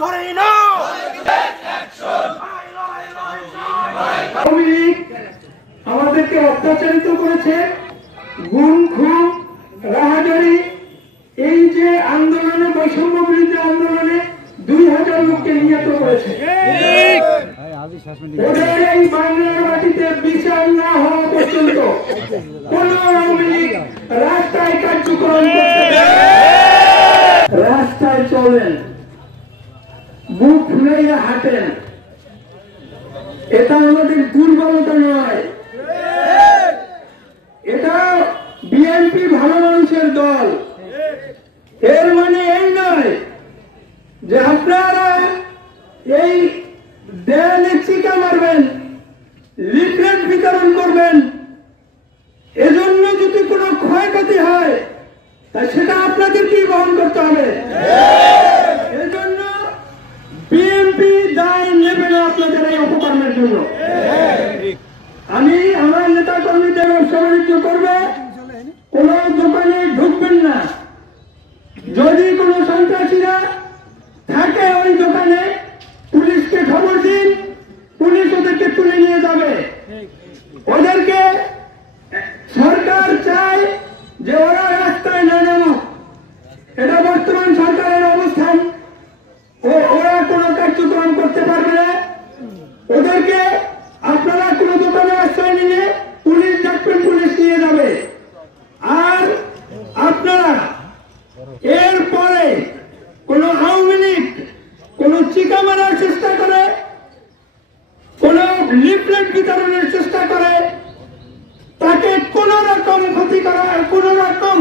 ধরেই না আমাদেরকে অত্যাচারিত করেছে, গুম খুন রাহাজারি। এই যে আন্দোলনে, বৈষম্য বিরোধী আন্দোলনে 2000 লোককে নিহত করেছে। ওদের এই বাংলার মাটিতে বিচার না হওয়া পর্যন্ত কোন আওয়ামী লীগ রাস্তায় কার্যক্রম করতে, রাস্তায় চলেন, বুক ফুলাইয়া হাঁটেন, এটা আমাদের দুর্বলতা নয়। এটা বিএনপি ভালো মানুষের দল। এর মানে এই নয় যে আপনারা এই দেয়ালে চিকা মারবেন, লিফলেট বিতরণ করবেন, এজন্য যদি কোনো ক্ষয়ক্ষতি হয় তা সেটা আপনাদেরকেই বহন করতে হবে। এজন্য বিএনপি দায় নেবে না আপনাদের এই অপকর্মের জন্য। আমি আমার নেতা কর্মীদের ব্যবসা বাণিজ্য করবে, কোন দোকানে ঢুকবেন না। যদি কোনো সন্ত্রাসীরা থাকে ওই দোকানে, পুলিশকে খবর দিন, পুলিশ ওদেরকে তুলে নিয়ে যাবে। ওদেরকে সরকার চায় যে ওরা রাস্তায় না নামুক, এটা বর্তমান সরকারের অবস্থান। ওরা কোনো কার্যক্রম করতে পারবে না। ওদেরকে আপনারা কোনো দোকানে আশ্রয় নিলে পুলিশ ডাকবেন, পুলিশ নিয়ে যাবে। আর আপনারা এরপরে কোন আওয়ামী লীগ কোন চিকা মারার চেষ্টা করে, কোন লিফলেট বিতরণের চেষ্টা করে, তাকে কোন রকম ক্ষতি করার, কোন রকম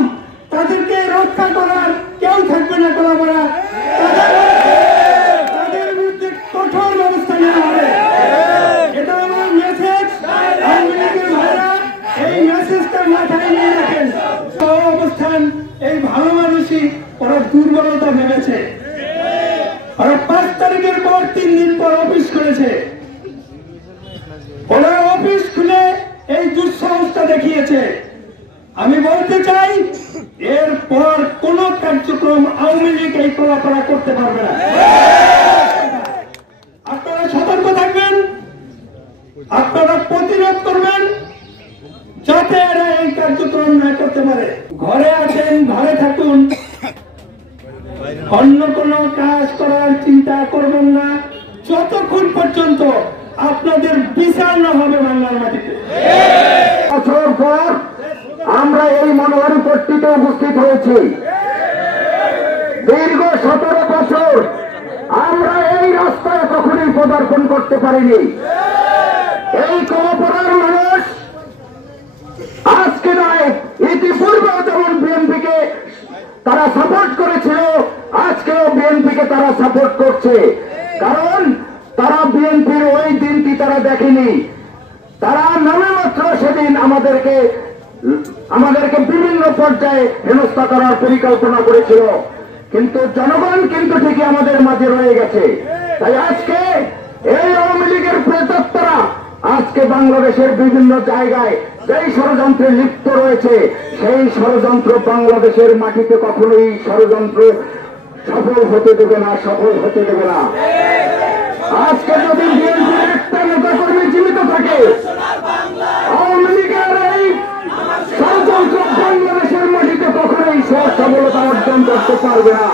তাদেরকে রক্ষা করার কেউ থাকবে না। কলাপাড়া তাদের বিরুদ্ধে কঠোর ব্যবস্থা নেওয়া হবে। এটা আমার মেসেজ। আওয়ামী লীগের ভাইরা এই মেসেজটা মাথায় নিয়ে রাখেন। অবস্থান এই ভালো মানুষই ওরা দুর্বলতা ভেবেছে। ওরা 5 তারিখের পর 3 দিন পর অফিস খুলেছে। ওরা অফিস খুলে এই দুঃসাহসটা দেখিয়েছে। আমি বলতে চাই, এরপর কোন কার্যক্রম আওয়ামী লীগ এই কলাপাড়া করতে পারবে না। আপনারা সতর্ক থাকবেন, আপনারা প্রতিরোধ করবেন যাতে এরা এই কার্যক্রম না করতে পারে। ঘরে আছেন, ঘরে থাকুন, অন্য কোনো কাজ করার চিন্তা করবেন না যতক্ষণ পর্যন্ত আপনাদের বিচার না হবে বাংলার মাটিতে। বছর পর আমরা এই মনোহরি পট্টিতে উপস্থিত হয়েছি। দীর্ঘ 17 বছর আমরা এই রাস্তায় কখনোই পদার্পণ করতে পারিনি। এই কলাপাড়ার মানুষ আজকে নয়, ইতিপূর্বে যেমন বিএনপিকে তারা সাপোর্ট করেছিল, আজকেও বিএনপিকে তারা সাপোর্ট করছে। কারণ তারা বিএনপির ওই দিনটি তারা দেখেনি। তারা নামে মাত্র সেদিন আমাদেরকে বিভিন্ন পর্যায়ে হেনস্থা করার পরিকল্পনা করেছিল, কিন্তু জনগণ কিন্তু ঠিকই আমাদের মাঝে রয়ে গেছে। তাই আজকে এই আওয়ামী লীগের প্রেতাত্মারা আজকে বাংলাদেশের বিভিন্ন জায়গায় যেই ষড়যন্ত্রে লিপ্ত রয়েছে, সেই ষড়যন্ত্র বাংলাদেশের মাটিতে কখনোই ষড়যন্ত্র সফল হতে দেবে না, সফল হতে দেবে না। আজকে যদি বিএনপির একটা নেতা কর্মী জীবিত থাকে, আওয়ামী লীগের এই ষড়যন্ত্র বাংলাদেশের মাটিতে কখনোই সফলতা অর্জন করতে পারবে না।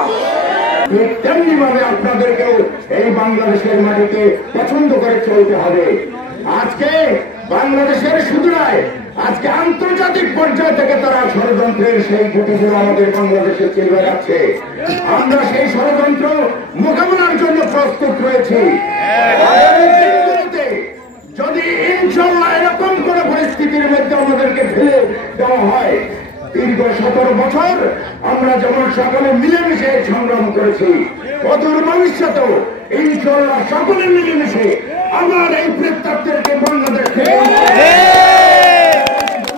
তেমনি ভাবে আপনাদেরকেও এই বাংলাদেশের মাটিতে পছন্দ করে চলতে হবে। আজকে বাংলাদেশের শুধু নয়, আজকে আন্তর্জাতিক পর্যায় থেকে তারা ষড়যন্ত্রের সেই গুটিগুলো আমাদের বাংলাদেশে চলে যাচ্ছে। আমরা সেই ষড়যন্ত্র মোকাবেলার জন্য প্রস্তুত রয়েছি। যদি ইনশাল্লাহ এরকম কোন পরিস্থিতির মধ্যে আমাদেরকে ফেলে দেওয়া হয়, দীর্ঘ 17 বছর আমরা যেমন সকলে মিলেমিশে সংগ্রাম করেছি, অদূর ভবিষ্যতেও ইনশাল্লাহ সকলে মিলেমিশে আমার এই প্রেতাত্মাদেরকে বাংলাদেশ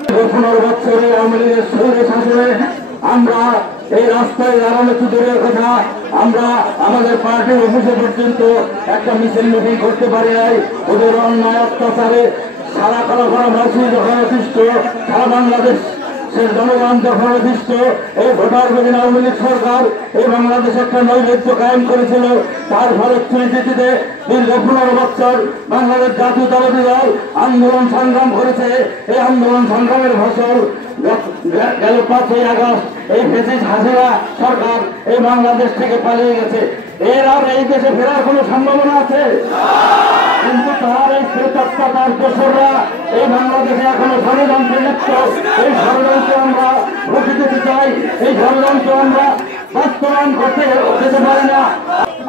15 বছরে আওয়ামী লীগের শহরে শাসনে আমরা এই রাস্তায় দাঁড়ানো দূরের কথা, আমরা আমাদের পার্টির অফিসে পর্যন্ত একটা মিছিল মিটিং করতে পারি নাই। ওদের অন্যায় অত্যাচারে সারা কলাপাড়াবাসী যখন অতিষ্ঠ, সারা বাংলাদেশ সে জনগণ যখন অধিষ্ঠ এই ভোটার বিহীন আওয়ামী লীগ সরকার এই বাংলাদেশে একটা নৈরাজ্য কায়েম করেছিল, তার ফলশ্রুতিতে দীর্ঘ 15 বছর বাংলাদেশ জাতীয়তাবাদী দল আন্দোলন সংগ্রাম করেছে। এই আন্দোলন সংগ্রামের ফসল গেল 5ই আগস্ট এই ফ্যাসিস্ট হাসিনা সরকার এই বাংলাদেশ থেকে পালিয়ে গেছে। এর আর এই দেশে ফেরার কোনো সম্ভাবনা আছে? কিন্তু তার এই প্রেতাত্মা তার দোসররা এই বাংলাদেশে এখনো ষড়যন্ত্রে লিপ্ত। এই ষড়যন্ত্র আমরা রুখে দিতে চাই, এই ষড়যন্ত্র আমরা বাস্তবায়ন করতে যেতে পারি না।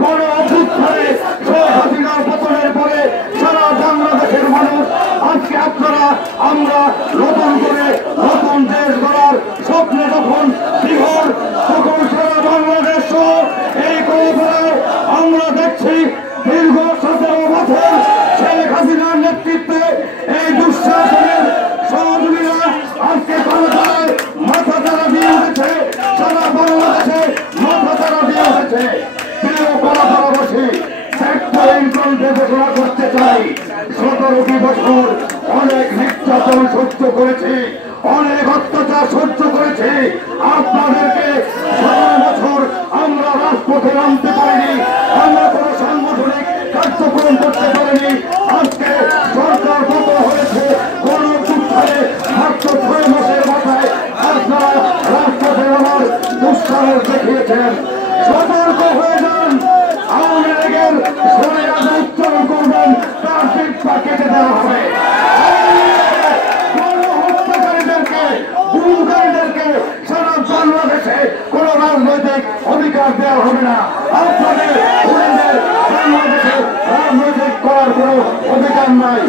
কোন অভ্যুত্থানে শেখ হাসিনার পতনের পরে সারা বাংলাদেশের মানুষ আজকে আপনারা আমরা নতুন করে নতুন দেশ গড়ার স্বপ্নে যখন বিভোর, তখন সারা বাংলাদেশ এই করে আমরা দেখছি দীর্ঘ 17 বছর শেখ হাসিনার নেতৃত্বে এই দুঃশাসনের সহযোগীরা আজকে ক্ষমতায় মাথা চারা দিয়ে উঠেছে, সারা বাংলাদেশে মাথা চারা দিয়ে উঠেছে। প্রিয় কলাপাড়াবাসী, ঘোষণা করতে চাই 17টি বছর অনেক নির্যাতন সহ্য করেছি, অনেক অত্যাচার সহ্য করেছি। আপনাদেরকে 17 বছর আমরা রাজপথে নামতে পারিনি, আমরা কোন সাংগঠনিক কার্যক্রম করতে পারিনি। আজকে সরকার পতন হয়েছে কোন যুদ্ধে মাত্র 6 মাসের মাথায় আপনারা রাজপথে আমার দুঃসাহস দেখিয়েছেন। সতর্ক হয়ে যান, আওয়ামী লীগের শরীরে উচ্চারণ করবেন তার শিক্ষা কেটে দেওয়া হবে। সারা বাংলাদেশে কোন রাজনৈতিক অধিকার দেওয়া হবে না। আপনাদের বাংলাদেশে রাজনৈতিক করার কোন অধিকার নাই।